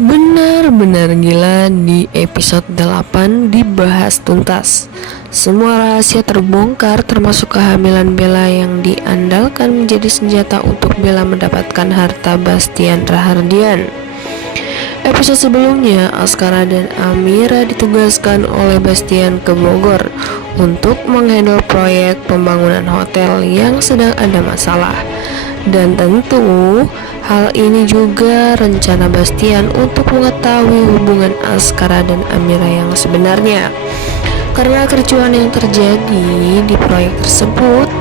Benar-benar gila, di episode 8 dibahas tuntas. Semua rahasia terbongkar, termasuk kehamilan Bella yang diandalkan menjadi senjata untuk Bella mendapatkan harta Bastian Rahardian. Episode sebelumnya, Askara dan Amira ditugaskan oleh Bastian ke Bogor untuk menghandle proyek pembangunan hotel yang sedang ada masalah. Dan tentu hal ini juga rencana Bastian untuk mengetahui hubungan Askara dan Amira yang sebenarnya. Karena kericuhan yang terjadi di proyek tersebut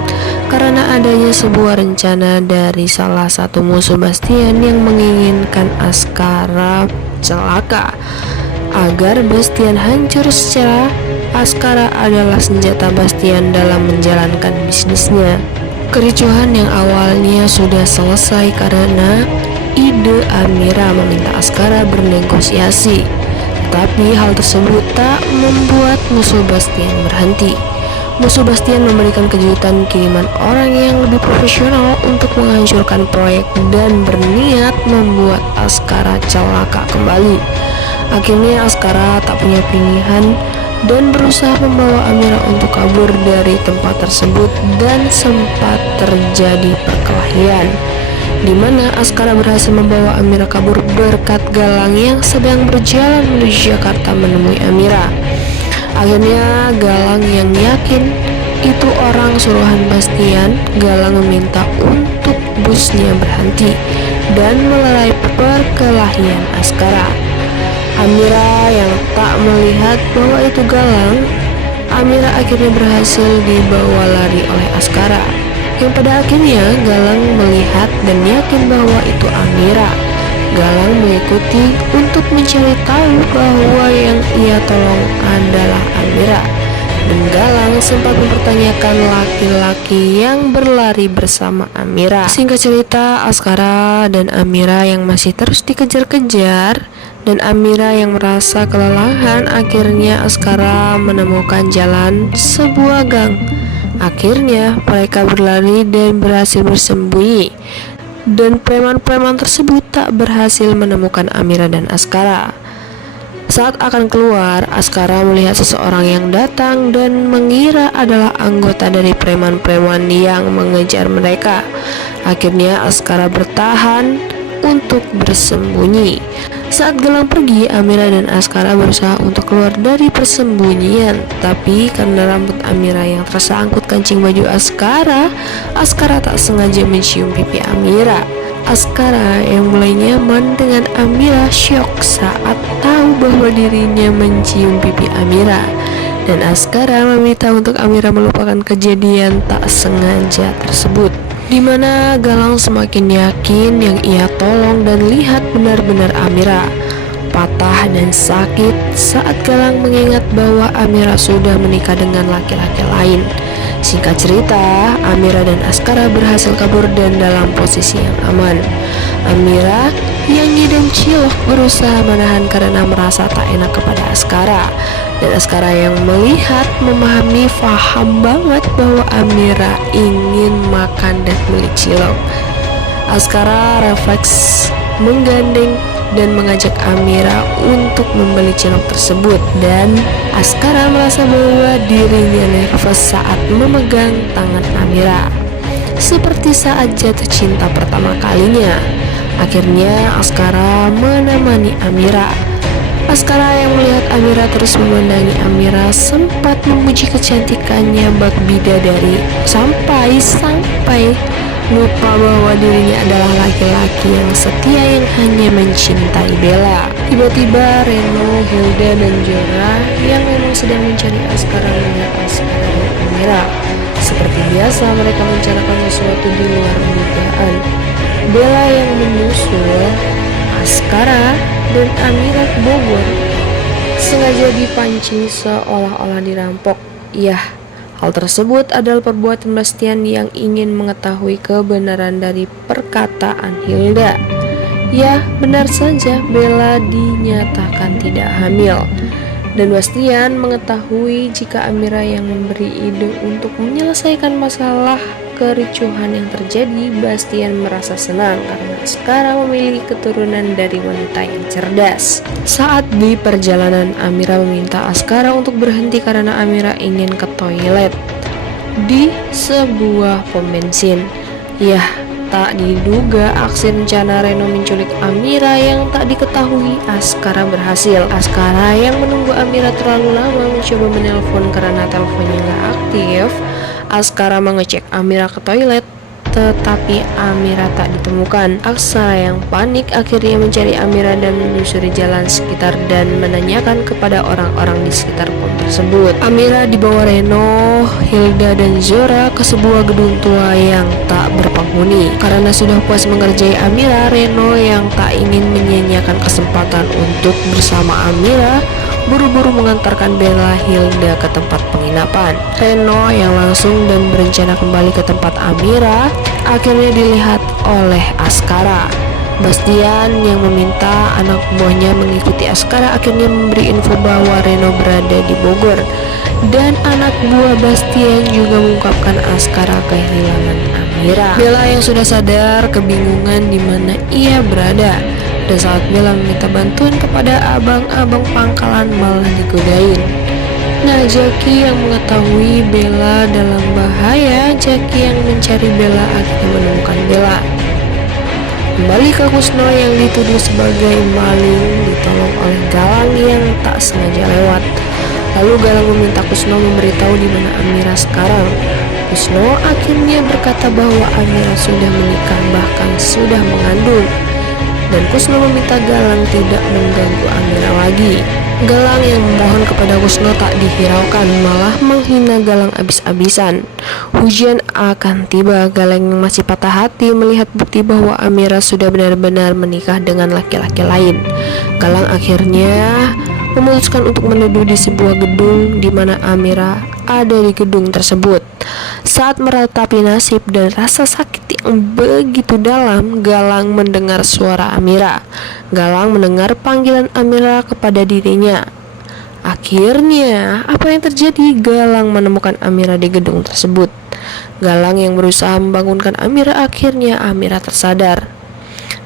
karena adanya sebuah rencana dari salah satu musuh Bastian yang menginginkan Askara celaka. Agar Bastian hancur secara, Askara adalah senjata Bastian dalam menjalankan bisnisnya. Kericuhan yang awalnya sudah selesai karena ide Amira meminta Askara bernegosiasi, tapi hal tersebut tak membuat musuh Bastian berhenti. Musuh Bastian memberikan kejutan kiriman orang yang lebih profesional untuk menghancurkan proyek dan berniat membuat Askara celaka kembali. Akhirnya Askara tak punya pilihan dan berusaha membawa Amira untuk kabur dari tempat tersebut, dan sempat terjadi perkelahian di mana Askara berhasil membawa Amira kabur berkat Galang yang sedang berjalan menuju Jakarta menemui Amira. Akhirnya Galang yang yakin itu orang suruhan Bastian, Galang meminta untuk busnya berhenti dan melerai perkelahian Askara. Amira yang tak melihat bahwa itu Galang, Amira akhirnya berhasil dibawa lari oleh Askara, yang pada akhirnya Galang melihat dan yakin bahwa itu Amira. Galang mengikuti untuk mencari tahu bahwa yang ia tolong adalah Amira, dan Galang sempat mempertanyakan laki-laki yang berlari bersama Amira. Singkat cerita, Askara dan Amira yang masih terus dikejar-kejar, dan Amira yang merasa kelelahan. Akhirnya Askara menemukan jalan sebuah gang. Akhirnya mereka berlari dan berhasil bersembunyi, dan preman-preman tersebut tak berhasil menemukan Amira dan Askara. Saat akan keluar, Askara melihat seseorang yang datang dan mengira adalah anggota dari preman-preman yang mengejar mereka. Akhirnya Askara bertahan untuk bersembunyi. Saat Galang pergi, Amira dan Askara berusaha untuk keluar dari persembunyian, tapi karena rambut Amira yang tersangkut kancing baju Askara, Askara tak sengaja mencium pipi Amira. Askara yang mulai nyaman dengan Amira syok saat tahu bahwa dirinya mencium pipi Amira, dan Askara meminta untuk Amira melupakan kejadian tak sengaja tersebut, di mana Galang semakin yakin yang ia tolong dan lihat benar-benar Amira patah dan sakit saat Galang mengingat bahwa Amira sudah menikah dengan laki-laki lain. Singkat cerita, Amira dan Askara berhasil kabur dan dalam posisi yang aman. Amira yang ngidam cilok berusaha menahan karena merasa tak enak kepada Askara, dan Askara yang melihat, memahami, paham banget bahwa Amira ingin makan dan beli cilok. Askara refleks menggandeng dan mengajak Amira untuk membeli cilok tersebut, dan Askara merasa bahwa dirinya nervous saat memegang tangan Amira, seperti saat jatuh cinta pertama kalinya. Akhirnya Askara menemani Amira. Askara yang melihat Amira terus memandangi Amira sempat memuji kecantikannya bak bidadari sampai lupa bahwa dirinya adalah laki-laki yang setia yang hanya mencintai Bella. Tiba-tiba Reno, Hilda, dan Jora yang memang sedang mencari Askara melihat Askara dan Amira. Seperti biasa mereka mencarakan sesuatu di luar dugaan. Bella yang menyusul Askara dan Amira ke Bogor sengaja dipancing seolah-olah dirampok. Hal tersebut adalah perbuatan Bastian yang ingin mengetahui kebenaran dari perkataan Hilda. Ya, benar saja Bella dinyatakan tidak hamil. Dan Bastian mengetahui jika Amira yang memberi ide untuk menyelesaikan masalah kericuhan yang terjadi, Bastian merasa senang karena Askara memiliki keturunan dari wanita yang cerdas. Saat di perjalanan, Amira meminta Askara untuk berhenti karena Amira ingin ke toilet di sebuah pom bensin. Yah, tak diduga aksi rencana Reno menculik Amira yang tak diketahui Askara berhasil. Askara yang menunggu Amira terlalu lama mencoba menelpon karena teleponnya gak aktif. Askara mengecek Amira ke toilet, tetapi Amira tak ditemukan. Askara yang panik akhirnya mencari Amira dan menyusuri jalan sekitar dan menanyakan kepada orang-orang di sekitar pom tersebut. Amira dibawa Reno, Hilda, dan Zora ke sebuah gedung tua yang tak berpenghuni. Karena sudah puas mengerjai Amira, Reno yang tak ingin menyia-nyiakan kesempatan untuk bersama Amira buru-buru mengantarkan Bella Hilda ke tempat penginapan. Reno yang langsung dan berencana kembali ke tempat Amira akhirnya dilihat oleh Askara. Bastian yang meminta anak buahnya mengikuti Askara akhirnya memberi info bahwa Reno berada di Bogor, dan anak buah Bastian juga mengungkapkan Askara kehilangan Amira. Bella yang sudah sadar kebingungan di mana ia berada, dan saat Bella meminta bantuan kepada abang-abang pangkalan malah digodain. Nah, Jackie yang mengetahui Bella dalam bahaya, Jackie yang mencari Bella akhirnya menemukan Bella. Kembali ke Kusno yang dituduh sebagai maling ditolong oleh Galang yang tak sengaja lewat. Lalu Galang meminta Kusno memberitahu di mana Amira sekarang. Kusno akhirnya berkata bahwa Amira sudah menikah bahkan sudah mengandung. Dan Kusno meminta Galang tidak mengganggu Amira lagi. Galang yang memohon kepada Kusno tak dihiraukan, malah menghina Galang abis-abisan. Hujan akan tiba. Galang yang masih patah hati melihat bukti bahwa Amira sudah benar-benar menikah dengan laki-laki lain. Galang akhirnya memutuskan untuk menuduh di sebuah gedung di mana Amira ada di gedung tersebut. Saat meratapi nasib dan rasa sakit yang begitu dalam, Galang mendengar suara Amira. Galang mendengar panggilan Amira kepada dirinya. Akhirnya, apa yang terjadi? Galang menemukan Amira di gedung tersebut. Galang yang berusaha membangunkan Amira, akhirnya Amira tersadar.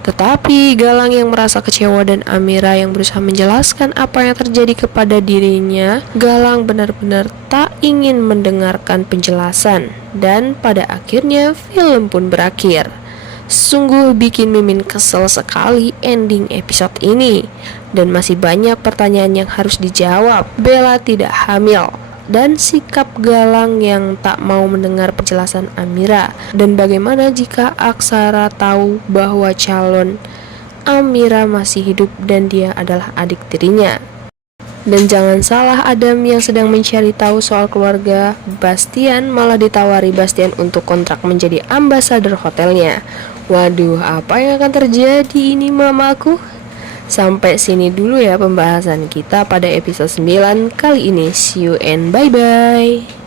Tetapi Galang yang merasa kecewa dan Amira yang berusaha menjelaskan apa yang terjadi kepada dirinya, Galang benar-benar tak ingin mendengarkan penjelasan. Dan pada akhirnya film pun berakhir. Sungguh bikin Mimin kesel sekali ending episode ini. Dan masih banyak pertanyaan yang harus dijawab. Bella tidak hamil, dan sikap Galang yang tak mau mendengar penjelasan Amira, dan bagaimana jika Aksara tahu bahwa calon Amira masih hidup dan dia adalah adik tirinya. Dan jangan salah, Adam yang sedang mencari tahu soal keluarga Bastian malah ditawari Bastian untuk kontrak menjadi ambasador hotelnya. Waduh, apa yang akan terjadi ini mamaku? Sampai sini dulu ya pembahasan kita pada episode 9 kali ini. See you and bye-bye.